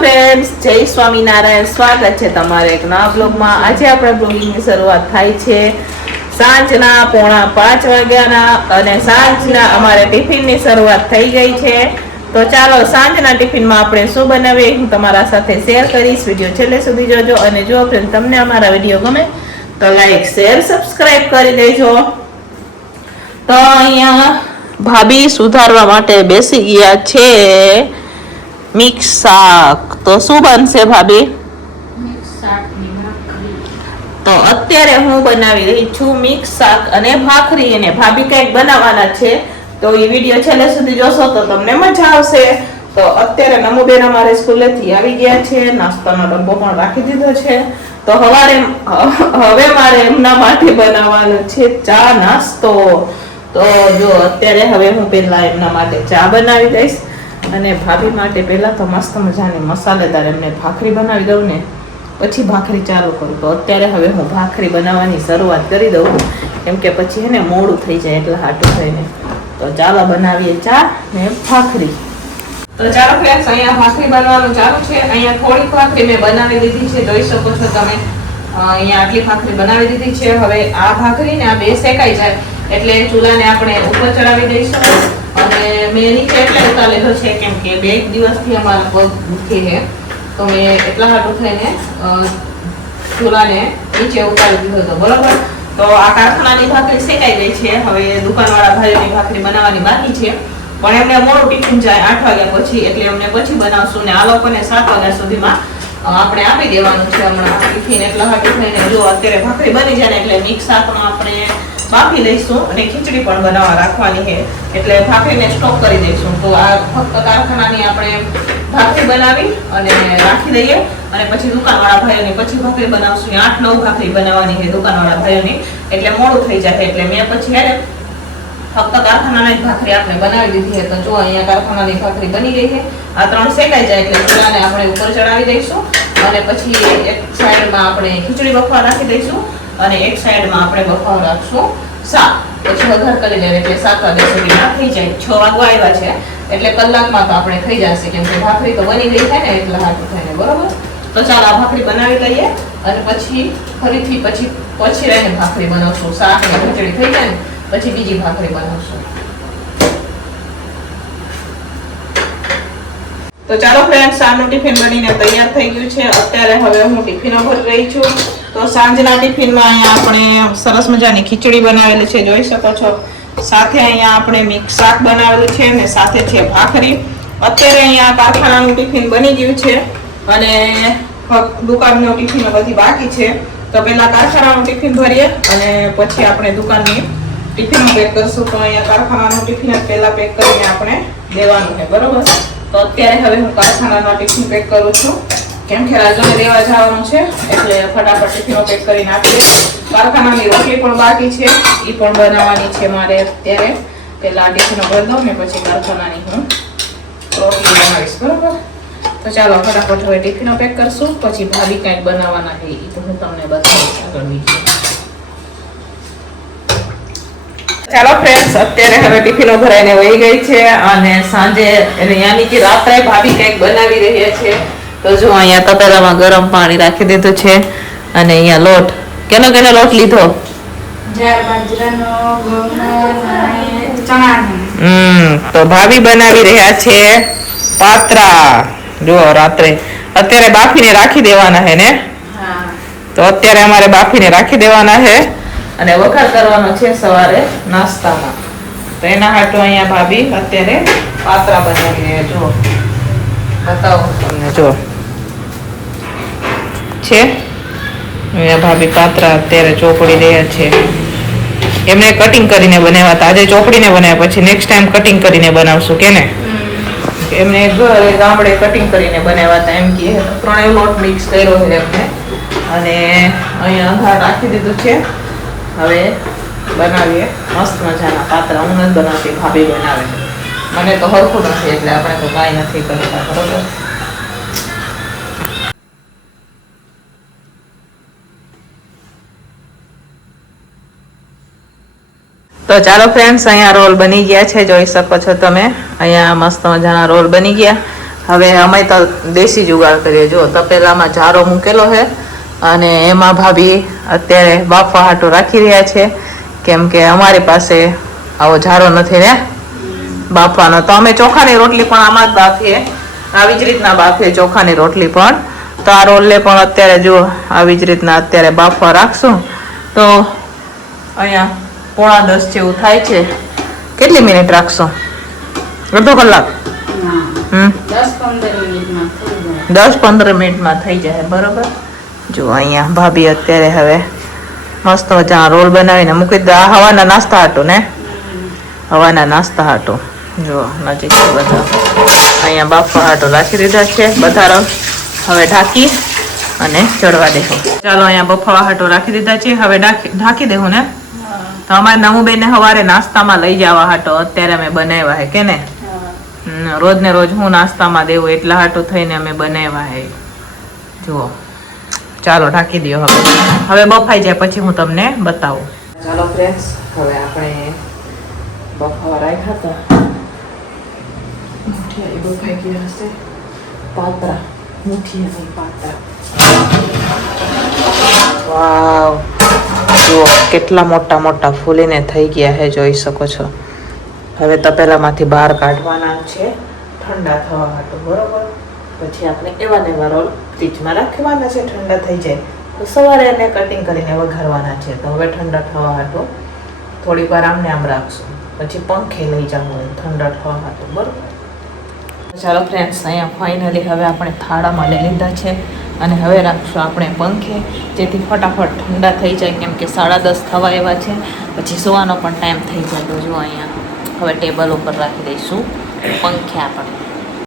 Friends, જય સ્વામિનારાયણ. સ્વાગત છે તમારે એક નવા બ્લોગમાં. આજે આપણે બ્લોગિંગની શરૂઆત થાય છે સાંજના 4:45 વાગ્યાના અને સાંજના અમારે ટિફિનની શરૂઆત થઈ ગઈ છે. તો ચાલો સાંજના ટિફિનમાં આપણે શું બનાવીએ હું તમારા સાથે શેર કરીશ. વિડીયો છેલ્લે સુધી જોજો અને જો ફ્રેન્ડ તમને અમારા વિડીયો ગમે તો લાઈક શેર સબસ્ક્રાઇબ કરી દેજો. તો અહીંયા ભાભી સુધારવા માટે બેસી ગયા છે મિક્સ શાક. તો શું બનશે ભાભી? તો અત્યારે હું બનાવી રહી છું મિક્સ શાક અને ભાખરી, અને ભાભી કંઈક બનાવવાના છે. તો એ વિડીયો છેલ્લે સુધી જોશો તો તમને મજા આવશે. તો અત્યારે નમુબેન અમારે સ્કૂલેથી આવી ગયા છે, નાસ્તાનો ડબ્બો પણ રાખી દીધો છે. તો હવે મારે એમના માટે બનાવવાનો છે ચા નાસ્તો. તો જો અત્યારે હવે હું પહેલા એમના માટે ચા બનાવી દઈશ અને ભાભી માટે પહેલા તો મસ્ત મજાની મસાલેદાર એમને ભાખરી બનાવી દઉં ને પછી ભાખરી ચાલુ કરું. તો અત્યારે હવે હું ભાખરી બનાવવાની શરૂઆત કરી દઉં, કેમ કે પછી એને મોડું થઈ જાય એટલે હાટું થઈને. તો ચાલો બનાવીએ ચા ને ભાખરી. તો ચાલો ફ્રેન્ડ્સ, અહીંયા ભાખરી બનાવવાનું ચાલુ છે. અહીંયા થોડીક ભાખરી મેં બનાવી દીધી છે, જોઈ શકો છો તમે. અહીંયા આટલી ભાખરી બનાવી દીધી છે. હવે આ ભાખરી ને આ બે શેકાઈ જાય એટલે ચૂલાને આપણે ઉપર ચડાવી દઈશું. અને મેં નીચે એટલે ઉતાર લીધો છે કેમ કે 2 દિવસથી અમારા પગ દુખી છે, તો મેં એટલા હાટું થઈને ચૂલાને નીચે ઉતારી દીધો હતો. બરોબર. તો આ કારખાનાની ભાખરી શેકાઈ ગઈ છે. હવે દુકાનવાળા ભાઈઓની ભાખરી બનાવવાની બાકી છે, પણ એમને મોડું ટિફિન જાય 8 વાગ્યા પછી, એટલે એમને પછી બનાવશું ને આ લોકોને 7 વાગ્યા સુધીમાં આપણે આપી દેવાનું છે હમણાં ટિફિન. એટલા હાટું થઈને જો અત્યારે ભાખરી બની જાય ને એટલે મિક્સ શાકમાં આપણે બાફી લઈશું અને ખીચડી પણ બનાવવા રાખવાની છે, એટલે ભાખરીને સ્ટોક કરી દઈશું. તો આ ફક્ત કારખાનાની આપણે ભાખરી બનાવી અને રાખી દઈએ અને પછી દુકાનવાળા ભાઈઓની પછી ભાખરી બનાવશું. 8-9 ભાખરી બનાવવાની છે દુકાનવાળા ભાઈઓની, એટલે મોડું થઈ જાય. એટલે મેં પછી ફક્ત કારખાનાની જ ભાખરી આપણે બનાવી દીધી છે. તો જો અહીંયા કારખાનાની ભાખરી બની ગઈ છે. આ 3 શેકાઈ જાય એટલે ચૂલાને આપણે ઉપર ચડાવી દઈશું અને પછી એક સાઈડમાં આપણે ખીચડી બફવા રાખી દઈશું અને એક સાઈડમાં આપણે બફાવ રાખશું શાક. પછી વઘાર કરી લઈએ એટલે 7 વાગ્યા સુધીમાં થઈ જાય. 6 વાગવા આવ્યા છે એટલે કલાકમાં તો આપણે થઈ જશે, કેમ કે ભાખરી તો બની ગઈ છે ને એટલે હાટું થઈને. બરોબર. તો ચાલો આ ભાખરી બનાવી લઈએ અને પછી ફરીથી પછી રહીને ભાખરી બનાવશું. શાક ને ખીચડી થઈ જાય ને પછી બીજી ભાખરી બનાવશું. તો ચાલો ફ્રેન્ડ્સ, આનું ટિફિન બનીને તૈયાર થઈ ગયું છે. અત્યારે હવે હું ટિફિનો ભરી રહી છું. તો સાંજના ટિફિનમાં અહીંયા આપણે સરસ મજાની ખીચડી બનાવેલી છે, જોઈ શકો છો. સાથે અહીંયા આપણે મિક્સ શાક બનાવેલું છે ને સાથે છે ભાખરી. અત્યારે અહીંયા કારખાનાનું ટિફિન બની ગયું છે અને દુકાનનું ટિફિન બધી બાકી છે. તો પહેલા કારખાનાનું ટિફિન ભરીએ અને પછી આપણે દુકાનની ટિફિન પેક કરશું. તો અહીંયા કારખાનાનું ટિફિન પહેલા પેક કરીને આપણે દેવાનું છે. બરોબર. તો અત્યારે હવે હું કારખાનાનો ટિફિન પેક કરું છું, કેમ કે રાજોને દેવા જવાનું છે એટલે ફટાફટ ટિફિનો પેક કરીને આપી દઈશ. કારખાનાની રોટલી પણ બાકી છે, એ પણ બનાવવાની છે મારે. અત્યારે પહેલા ટિફિનો ભરી દઉં ને પછી કારખાનાની હું રોટલી બનાવીશ. બરોબર. તો ચાલો ફટાફટ હવે ટિફિનો પેક કરશું, પછી ભાભી કંઈક બનાવવાના છે એ તો હું તમને બતાવીશ આગળ બીજું. ચાલો ફ્રેન્ડ્સ, અત્યારે હવે ટિફિનો ભરાઈને વહી ગઈ છે અને સાંજે યાની કે રાત્રે ભાભી કંઈક બનાવી રહ્યા છે. તો જો અહીંયા તપેલામાં ગરમ પાણી રાખી દીધું છે અને અહીંયા લોટ. કેનો લોટ લીધો? તો ભાભી બનાવી રહ્યા છે પાત્રા. જો રાત્રે અત્યારે બાફીને રાખી દેવાના છે ને. તો અત્યારે અમારે બાફીને રાખી દેવાના છે અને વઘાર કરવાનો છે સવારે નાસ્તામાં. તો એના હાટુ અહીંયા ભાભી અત્યારે પાત્રા બનાવીને જો બતાવું તમને. જો છે અહીંયા ભાભી પાત્રા અત્યારે ચોપડી રહ્યા છે. એમને કટિંગ કરીને બનાવ્યા હતા, આજે ચોપડીને બનાવ્યા, પછી નેક્સ્ટ ટાઈમ કટિંગ કરીને બનાવશું કે ને. એમને ઘરે ગામડે કટિંગ કરીને બનાવ્યા હતા, એમ કે 3 લોટ મિક્સ કર્યો છે એમને. અને અહીંયા અંધાર રાખી દીધું છે. હવે બનાવીએ મસ્ત મજાના પાત્રા. હું નથી બનાવતી, ભાભી બનાવે. મને તો હરખું નથી એટલે આપણે તો કાંઈ નથી કરતા. બરોબર. તો ચાલો ફ્રેન્ડ્સ, અહીંયા રોલ બની ગયા છે, જોઈ શકો છો તમે. અહીંયા મસ્ત મજાના રોલ બની ગયા. હવે અમે તો દેશી જુગાડ કરીએ. જો તપેલામાં જારો મૂકેલો છે અને એમાં ભાભી અત્યારે બાફવા હાટું રાખી રહ્યા છે, કેમ કે અમારી પાસે આવો જારો નથી ને બાફવાનો. તો અમે ચોખાની રોટલી પણ આમાં જ બાફીએ, આવી જ રીતના બાફીએ ચોખાની રોટલી પણ. તો આ રોટલે પણ અત્યારે જો આવી જ રીતના અત્યારે બાફવા રાખશું. તો અહીંયા 9:45 જેવું થાય છે. કેટલી મિનિટ રાખશો? અડધો કલાક? 10-15 મિનિટમાં થઈ જાય. બરોબર. જો અહીંયા ભાભી અત્યારે હવે મસ્ત મજા રોલ બનાવીને મૂકી દીધા. હવાના નાસ્તા હાટું ને, હવાના નાસ્તા હાટું. જો નજીક બધા અહીંયા બાફવા હાટું રાખી દીધા છે બધા રોલ. હવે ઢાંકી અને ચડવા દેવું. ચાલો અહીંયા બફાવા હાટું રાખી દીધા છે. હવે ઢાંકી દેવું ને. તો અમારે નમુબેન સવારે નાસ્તામાં લઈ જવા હાટો અત્યારે અમે બનાવ્યા હે કે ને. રોજ ને રોજ હું નાસ્તામાં દેવું એટલા હાટું થઈને અમે બનાવ્યા હે. જુઓ ચાલો ઢાંકી દો. હવે બફાઈ જાય પછી હું તમને બતાવું. ચાલો ફ્રેન્ડ્સ, હવે આપણે બફાવા રાખ્યા હતા. મુઠિયા બફાઈ ગયા હશે. પાતરા મુઠિયા પાતરા. વાવ, જુઓ કેટલા મોટા મોટા ફૂલીને થઈ ગયા છે, જોઈ શકો છો. હવે તપેલામાંથી બહાર કાઢવાના છે ઠંડા થવા માટે. બરોબર. પછી આપણે એવા ને એવા રોલ ફ્રીજમાં રાખવાના છે. ઠંડા થઈ જાય તો સવારે એને કટિંગ કરીને વઘારવાના છે. તો હવે ઠંડા થવા હાટો થોડીક વાર આમને આમ રાખશું, પછી પંખે લઈ જવું ઠંડા થવા હાટો. બરોબર. ચાલો ફ્રેન્ડ્સ, અહીંયા ફાઇનલી હવે આપણે થાળામાં લઈ લીધા છે અને હવે રાખશું આપણે પંખે, જેથી ફટાફટ ઠંડા થઈ જાય, કેમ કે 10:30 થવા એવા છે. પછી સુવાનો પણ ટાઈમ થઈ જાય. તો જો અહીંયા હવે ટેબલ ઉપર રાખી દઈશું પંખે આપણે.